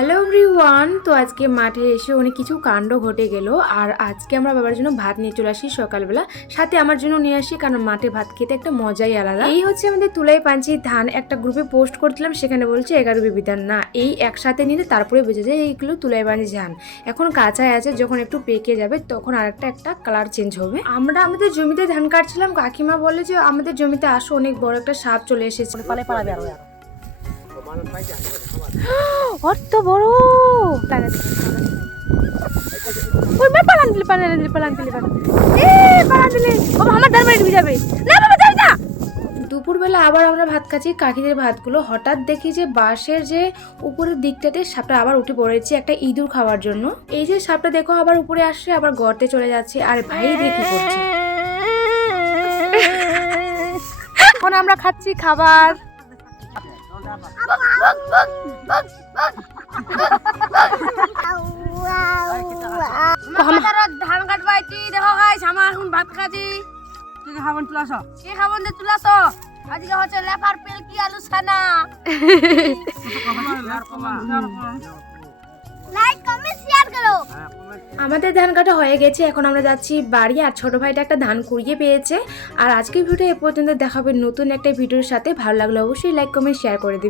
Hello everyone, তো আজকে মাঠে এসে অনেক কিছু কাণ্ড ঘটে গেল। আর আজকে আমরা বাবার জন্য ভাত নিয়ে চলে আসি সকালবেলা, সাথে আমার জন্য নিয়ে আসি, কারণ মাঠে ভাত খেতে একটা মজাই আলাদা। এই হচ্ছে আমাদের তুলাই পাঞ্চি ধান। একটা গ্রুপে পোস্ট করছিলাম, সেখানে বলছে 11 বিবি ধান না, এই একসাথে নিলে তারপরে বোঝা যায় এইগুলো তুলাই পাঞ্চি ধান। এখন কাঁচায় আছে, যখন একটু পেকে যাবে তখন একটা কালার চেঞ্জ হবে। আমরা আমাদের জমিতে ধান কাটছিলাম, কাকিমা বলে যে আমাদের জমিতে আসো, অনেক বড় একটা সাপ চলে এসেছে। অত বড় ওই মা পালান দিলে ও আমার দরবারে ঢুকে যাবে। না বাবা যাবে না। দুপুরবেলা আবার আমরা ভাত খাচ্ছি, কাকিদের ভাতগুলো। হঠাৎ দেখি যে বাঁশের যে উপরের দিকটাতে সাপটা আবার উঠে পড়েছে একটা ইঁদুর খাওয়ার জন্য। এই যে সাপটা দেখো আবার উপরে আসছে, আবার গর্তে চলে যাচ্ছে। আর ভাই দেখি করছে। এখন আমরা খাচ্ছি খাবার। ধান কাটবাইছি, দেখো গাইস আমার এখন ভাত খাচ্ছি। কি খাবেন তুলাস? আজকে হচ্ছে লেফার পেল কি আলু ছানা। লাইক কমেন্ট শেয়ার করো। আমাদের ধান কাটা হয়ে গেছে, এখন আমরা যাচ্ছি বাড়ি। আর ছোট ভাইটা একটা ধান কুড়িয়ে পেয়েছে। আর আজকের ভিডিও এ পর্যন্ত, দেখাবে নতুন একটা ভিডিওর সাথে। ভালো লাগলে অবশ্যই লাইক কমেন্ট শেয়ার করে দিবে।